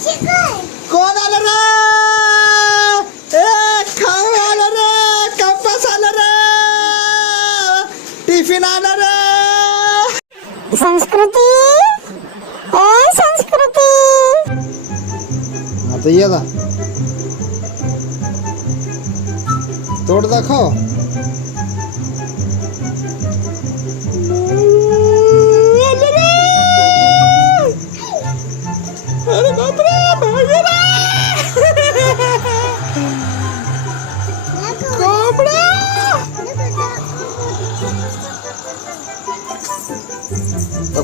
कोण आलं रे? ए खाऊ आलं रे? कंपास आलं रे? टिफिन आलं रे? संस्कृती? संस्कृती? आता ये ना तोड दाखव.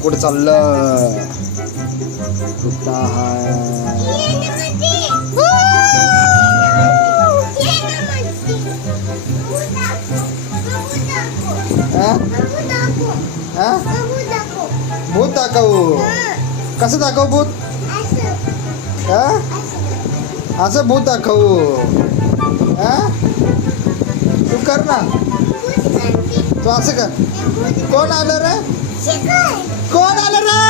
कुठे चाललं. कुठं हा? भूत दाखवू. कसं दाखवू भूत? हा? असं भूत दाखवू. हा? तू कर ना. तू असं कर. कोण आलं रे? कोण आलं रे?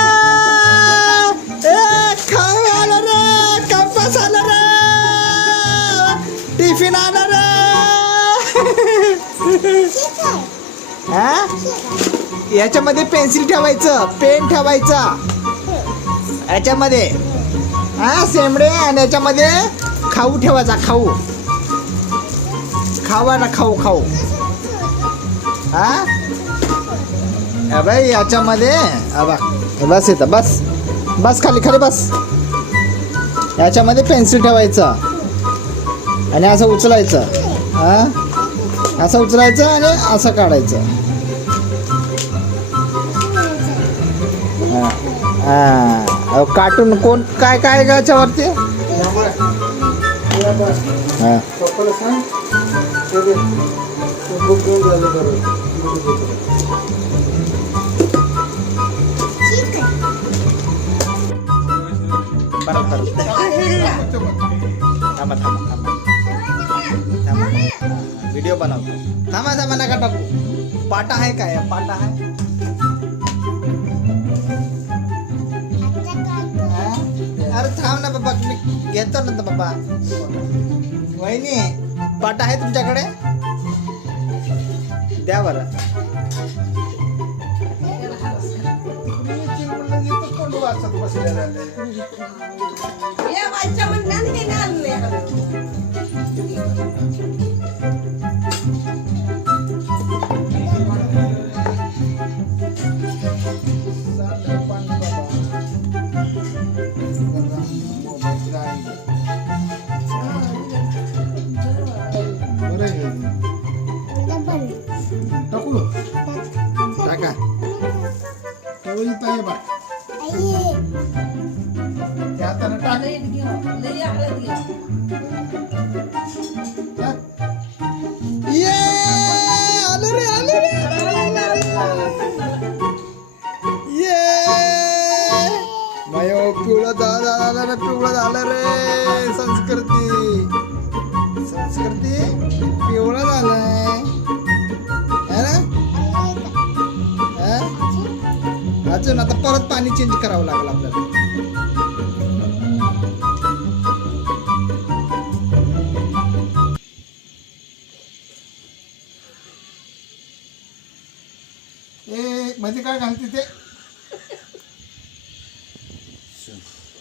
ए खाऊ आलं रे कंपास आलं रे. टिफिन आलं रे. हा? याच्यामध्ये पेन्सिल ठेवायचं पेन ठेवायचा. याच्यामध्ये. हा सेमडे आणि याच्यामध्ये खाऊ ठेवायचा खाऊ. खावा ना खाऊ खाऊ. हा? अबे याच्यामध्ये अबा बस येतं बस. बस खाली खाली बस. याच्यामध्ये पेन्सिल ठेवायचं. आणि असं उचलायचं. हां? असं उचलायचं आणि असं काढायचं. हां. कार्टून कोण काय काय का याच्यावरती? हा. बरं बरं थांबा थांबा थांबा. थांबा व्हिडिओ बनवतो. थांबा थांबा नका टाकू. पाटा आहे काय? पाटा आहे? अरे थांब ना बाबा मी घेतो ना तर बाबा. वहिनी पाटा आहे तुमच्याकडे? द्या बरं. टाकू टाका तेवढी पाहिजे बा त्या टाक टाक. ये आलं रे आलं रे आलं, आलं, ये मायो पिवळं झालं रे पिवळं झालं रे संस्कृती संस्कृती पिवळं झालंय हा? आता परत पाणी चेंज करावं लागलं आपल्याला ए मध्ये काय घालते ते